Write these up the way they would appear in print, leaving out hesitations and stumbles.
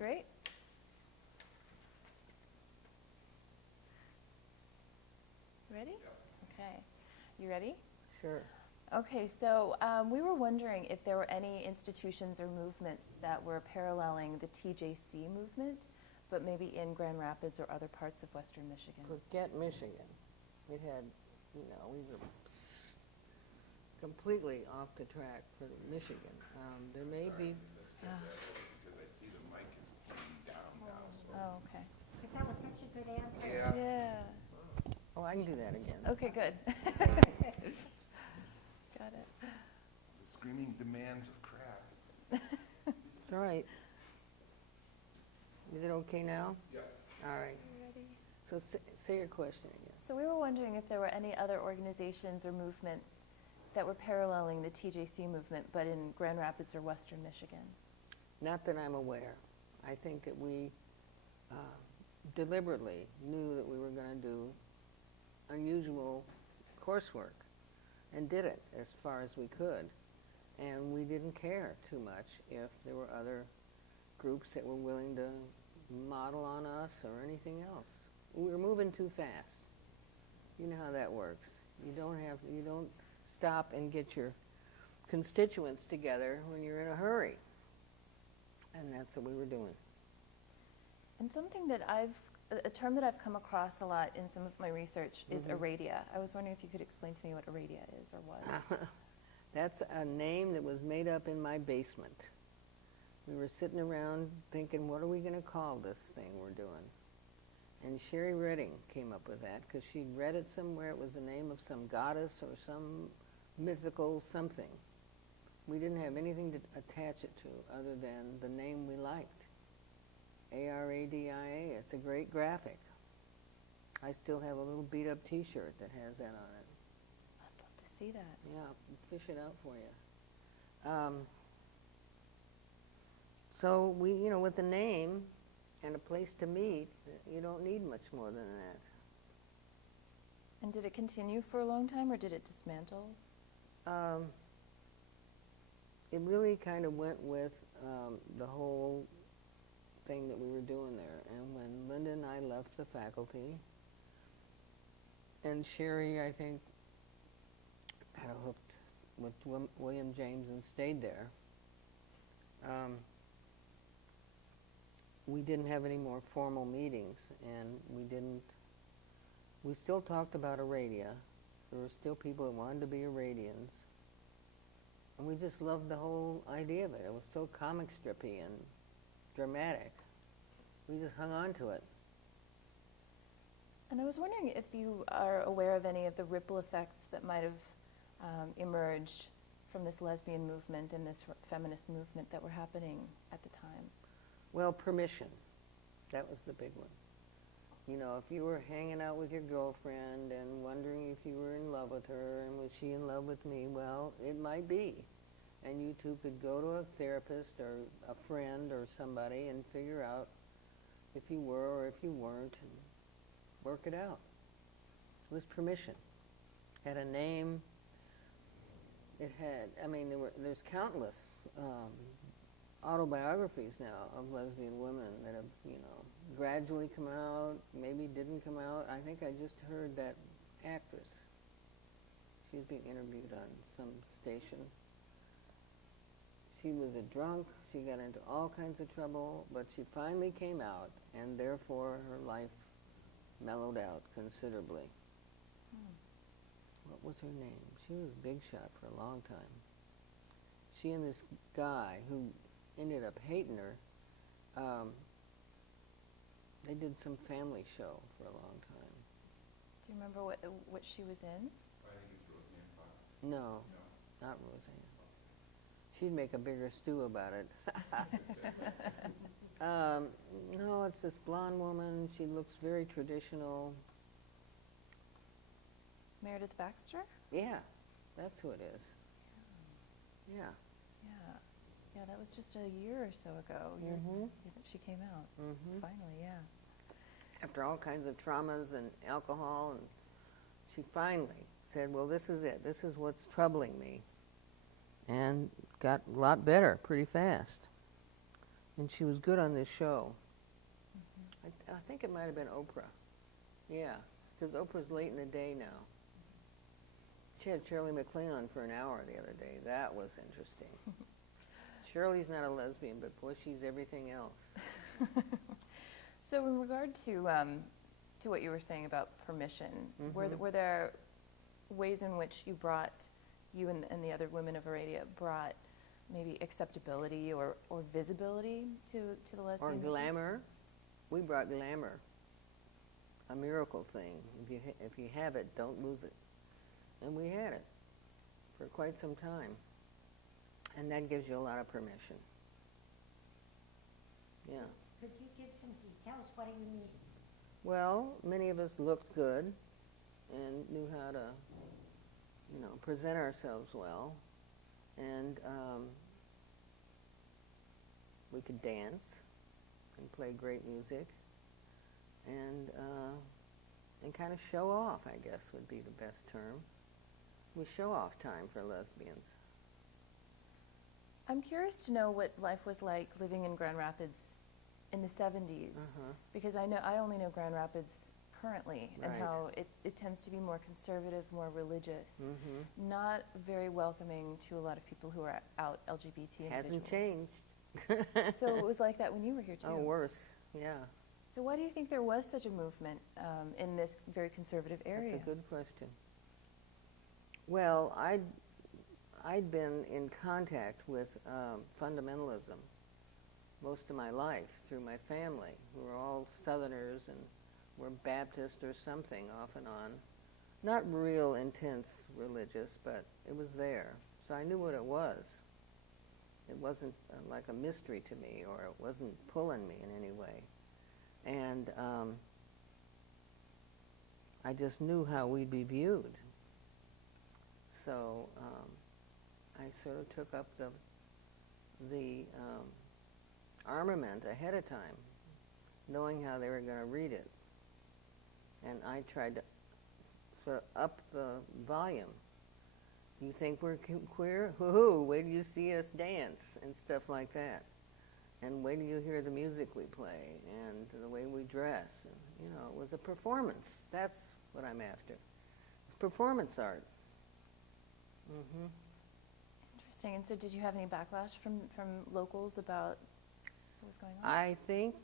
Great. Ready? Yep. Okay. You ready? Sure. Okay, so we were wondering if there were any institutions or movements that were paralleling the TJC movement, but maybe in Grand Rapids or other parts of Western Michigan. Forget Michigan. It had, we were completely off the track for Michigan. There may be. Let's get that over because I see the mic is pointing down now. So. Oh, okay. Because that was such a good answer. Yeah. Yeah. Oh, I can do that again. Okay, good. Got it. The screaming demands of crap. It's all right. Is it okay now? Yep. All right. Ready? So say your question again. So we were wondering if there were any other organizations or movements that were paralleling the TJC movement, but in Grand Rapids or Western Michigan. Not that I'm aware. I think that we deliberately knew that we were going to do unusual coursework and did it as far as we could. And we didn't care too much if there were other groups that were willing to model on us or anything else. We were moving too fast. You know how that works. You don't stop and get your constituents together when you're in a hurry. And that's what we were doing. And something that a term that I've come across a lot in some of my research is Aradia. I was wondering if you could explain to me what Aradia is or was. That's a name that was made up in my basement. We were sitting around thinking, what are we going to call this thing we're doing? And Sherry Redding came up with that because she'd read it somewhere. It was the name of some goddess or some mythical something. We didn't have anything to attach it to other than the name we liked. Aradia. It's a great graphic. I still have a little beat-up T-shirt that has that on it. I'd love to see that. Yeah, I'll fish it out for you. So we, with the name and a place to meet, you don't need much more than that. And did it continue for a long time or did it dismantle? It really kind of went with the whole thing that we were doing there. And when Linda and I left the faculty, and Sherry, I think, got hooked with William James and stayed there, we didn't have any more formal meetings, and we still talked about Aradia. There were still people that wanted to be Aradians. And we just loved the whole idea of it. It was so comic strippy and dramatic. We just hung on to it. And I was wondering if you are aware of any of the ripple effects that might have emerged from this lesbian movement and this feminist movement that were happening at the time. Well, permission. That was the big one. If you were hanging out with your girlfriend and wondering if you were in love with her and was she in love with me, well, it might be. And you two could go to a therapist or a friend or somebody and figure out if you were or if you weren't and work it out. It was permission. Had a name. It had, there's countless autobiographies now of lesbian women that have, gradually come out, maybe didn't come out. I think I just heard that actress. She was being interviewed on some station. She was a drunk. She got into all kinds of trouble, but she finally came out, and therefore her life mellowed out considerably. What was her name? She was a big shot for a long time. She and this guy who ended up hating her, they did some family show for a long time. Do you remember what she was in? I think it's Roseanne Fox. No, not Roseanne. She'd make a bigger stew about it. No, it's this blonde woman. She looks very traditional. Meredith Baxter? Yeah, that's who it is. Yeah. Yeah. Yeah, that was just a year or so ago that she came out. Finally, yeah. After all kinds of traumas and alcohol, and she finally said, well, this is it. This is what's troubling me. And got a lot better pretty fast. And she was good on this show. I think it might have been Oprah. Yeah, because Oprah's late in the day now. She had Shirley MacLaine on for an hour the other day. That was interesting. Shirley's not a lesbian, but boy, she's everything else. So in regard to what you were saying about permission, Mhm. were there ways in which you and the other women of Aradia brought maybe acceptability or visibility to the lesbian Or movement? glamour. We brought glamour. A miracle thing. If you have it, don't lose it. And we had it for quite some time. And that gives you a lot of permission. Yeah. Could you give some details? What do you mean? Well, many of us looked good and knew how to, present ourselves well. And we could dance and play great music and kind of show off, I guess would be the best term. We show off time for lesbians. I'm curious to know what life was like living in Grand Rapids in the 70s, because I only know Grand Rapids currently, and Right. how it tends to be more conservative, more religious, not very welcoming to a lot of people who are out LGBT individuals. Hasn't changed. So it was like that when you were here too. Oh, worse, yeah. So why do you think there was such a movement in this very conservative area? That's a good question. Well, I'd been in contact with fundamentalism most of my life through my family, who were all Southerners and were Baptist or something off and on. Not real intense religious, but it was there. So I knew what it was. It wasn't like a mystery to me, or it wasn't pulling me in any way. And I just knew how we'd be viewed. So I sort of took up the armament ahead of time, knowing how they were going to read it. And I tried to sort of up the volume. You think we're queer? Woohoo, wait till you see us dance and stuff like that. And wait till you hear the music we play and the way we dress. And, it was a performance. That's what I'm after. It's performance art. Interesting. And so did you have any backlash from locals about what was going on? I think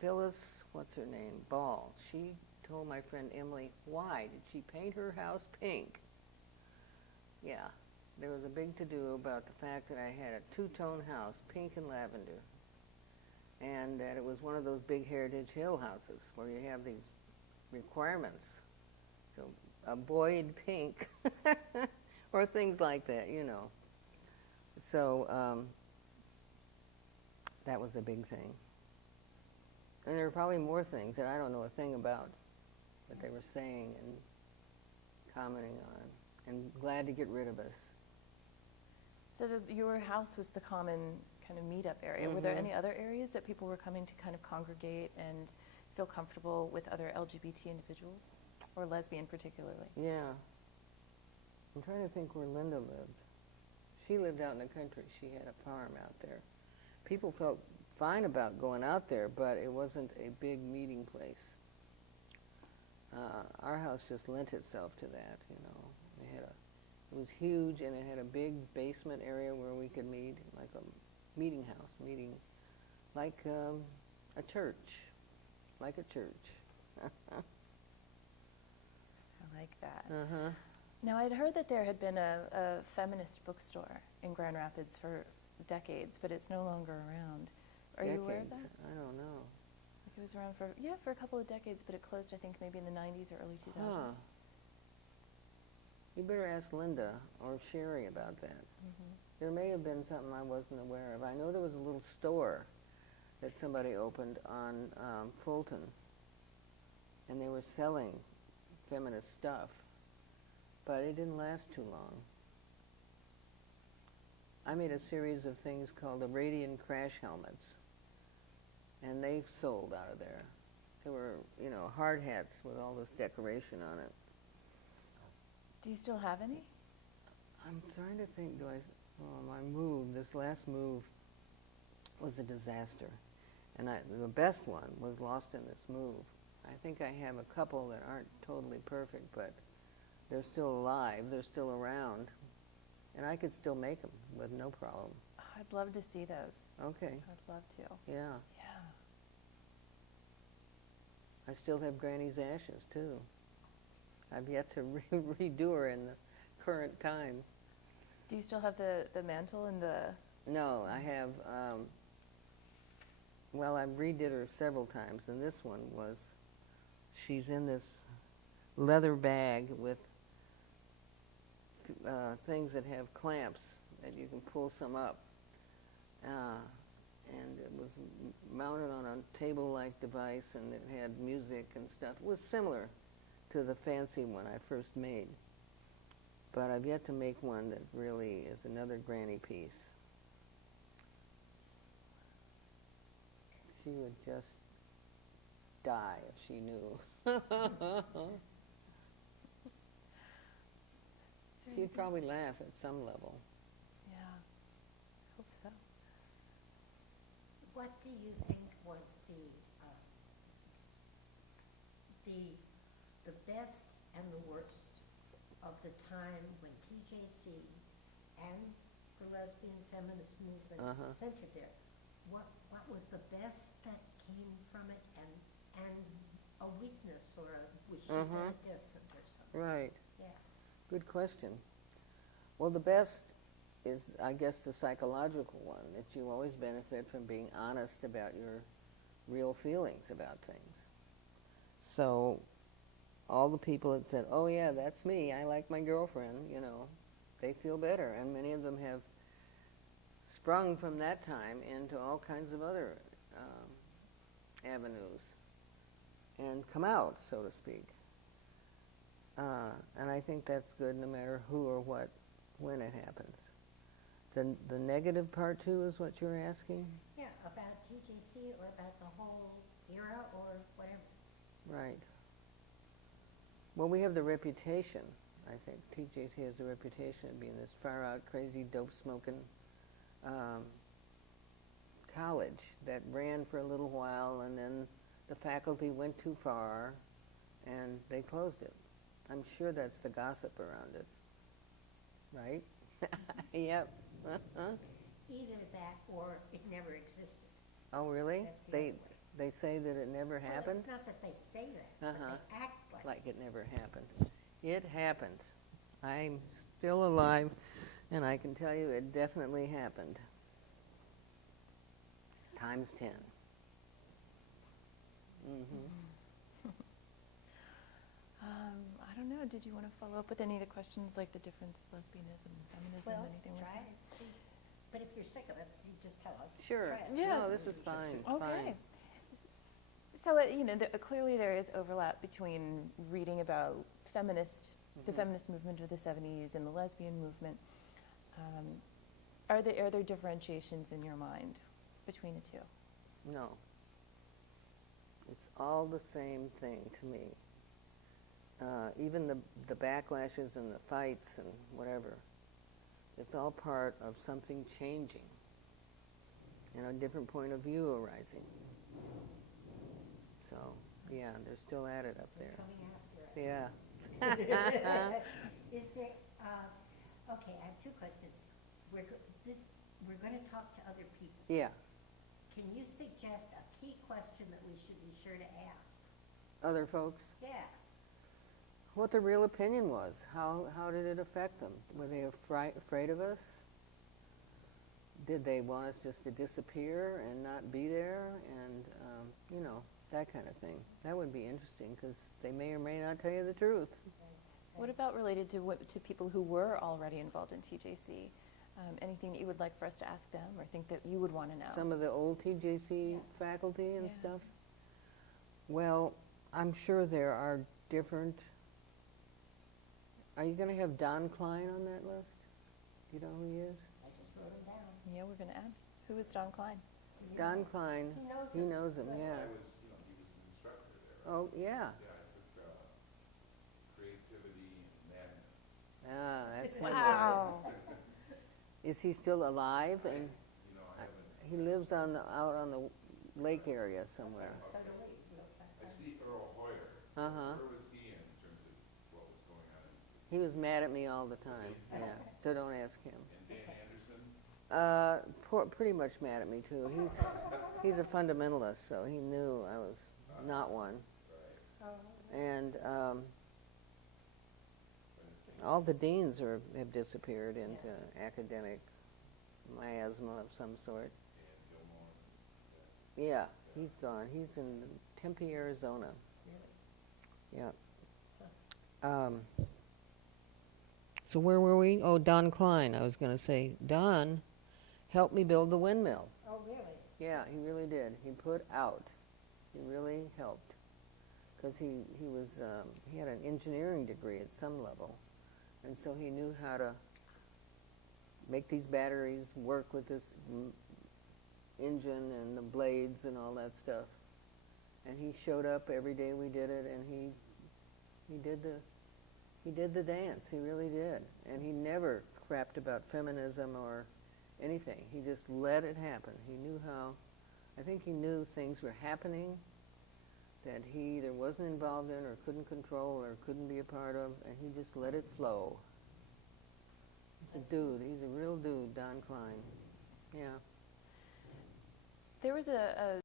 Phyllis, what's her name, Ball, she told my friend Emily, why did she paint her house pink? Yeah, there was a big to-do about the fact that I had a two-tone house, pink and lavender, and that it was one of those big Heritage Hill houses where you have these requirements. So avoid pink or things like that, So that was a big thing. And there were probably more things that I don't know a thing about that they were saying and commenting on, and glad to get rid of us. So your house was the common kind of meetup area. Were there any other areas that people were coming to kind of congregate and feel comfortable with other LGBT individuals, or lesbian particularly? Yeah. I'm trying to think where Linda lived. She lived out in the country. She had a farm out there. People felt fine about going out there, but it wasn't a big meeting place. Our house just lent itself to that, It was huge, and it had a big basement area where we could meet, like a meeting house, like a church, like a church. I like that. Uh-huh. Now, I'd heard that there had been a feminist bookstore in Grand Rapids for decades, but it's no longer around. Are you aware of that? I don't know. Like it was around for a couple of decades, but it closed, I think, maybe in the 90s or early 2000s. Huh. You better ask Linda or Sherry about that. There may have been something I wasn't aware of. I know there was a little store that somebody opened on Fulton, and they were selling feminist stuff, but it didn't last too long. I made a series of things called Aradia crash helmets, and they sold out of there. They were, hard hats with all this decoration on it. Do you still have any? I'm trying to think, my move, this last move, was a disaster. And the best one was Lost in This Move. I think I have a couple that aren't totally perfect, but they're still alive, they're still around, and I could still make them with no problem. I'd love to see those. Okay, I'd love to. yeah. Yeah. I still have Granny's ashes, too. I've yet to redo her in the current time. Do you still have the mantle and the? No, I have, well, I redid her several times, and this one was, she's in this leather bag with things that have clamps that you can pull some up. And it was mounted on a table-like device, and it had music and stuff. It was similar to the fancy one I first made. But I've yet to make one that really is another granny piece. She would just die if she knew. She'd probably laugh at some level. Yeah. Hope so. What do you think was the best and the worst of the time when TJC and the lesbian feminist movement centered there? What was the best that came from it, and a weakness, or was she that different or something? Right. Yeah. Good question. Well, the best is, I guess, the psychological one, that you always benefit from being honest about your real feelings about things. So all the people that said, oh yeah, that's me, I like my girlfriend, you know, they feel better. And many of them have sprung from that time into all kinds of other avenues and come out, so to speak. And I think that's good no matter who or what, when it happens. The negative part, too, is what you're asking? Yeah, about TJC or about the whole era or whatever. Right. Well, we have the reputation, I think. TJC has the reputation of being this far-out, crazy, dope-smoking college that ran for a little while, and then the faculty went too far, and they closed it. I'm sure that's the gossip around it. Right? Yep. Either that or it never existed. Oh, really? That's the other way. They say that it never Well, happened? it's not that they say that, but they act Like it never happened. It happened. I'm still alive, and I can tell you it definitely happened. Times 10. I don't know. Did you want to follow up with any of the questions, like the difference, lesbianism, feminism, Well, anything like try that? it, see. But if you're sick of it, you just tell us. Sure. Try it. Yeah. No, this is fine. Okay. Fine. So, clearly there is overlap between reading about the feminist movement of the 70s and the lesbian movement. Are there differentiations in your mind between the two? No. It's all the same thing to me. Even the backlashes and the fights and whatever, it's all part of something changing and a different point of view arising. So, yeah, they're still at it up They're there. coming after us. Yeah. Is there, okay, I have two questions. We're going to talk to other people. Yeah. Can you suggest a key question that we should be sure to ask? Other folks? Yeah. What their real opinion was. How did it affect them? Were they afraid of us? Did they want us just to disappear and not be there? And, that kind of thing. That would be interesting, because they may or may not tell you the truth. What about related to people who were already involved in TJC? Anything that you would like for us to ask them, or think that you would want to know? Some of the old TJC faculty and Yeah. stuff? Well, I'm sure there are different... Are you going to have Don Klein on that list? Do you know who he is? I just wrote them down. Yeah, we're going to add. Who is Don Klein? Don Klein. He knows him, him. yeah. He was an instructor there. Oh, yeah. Yeah, I took creativity and madness. Ah, that's him. Wow. Is he still alive? And I haven't. He lives out on the lake area somewhere. So do we, real fast. I see Earl Hoyer. Uh-huh. Where was he in terms of what was going on? He was mad at me all the time, yeah, so don't ask him. And Dan Anderson? Pretty much mad at me too. He's a fundamentalist, so he knew I was not one. And all the deans have disappeared into academic miasma of some sort. Yeah, he's gone. He's in Tempe, Arizona. Yeah. So where were we? Oh, Don Klein. I was going to say, Don helped me build the windmill. Oh, really? Yeah, he really did. He put out. He really helped. Because he had an engineering degree at some level. And so he knew how to make these batteries work with this engine and the blades and all that stuff. And he showed up every day we did it, and he did the dance. He really did. And he never crapped about feminism or anything. He just let it happen. He knew how. I think he knew things were happening that he either wasn't involved in or couldn't control or couldn't be a part of, and he just let it flow. He's a dude. He's a real dude, Don Klein. Yeah. There was a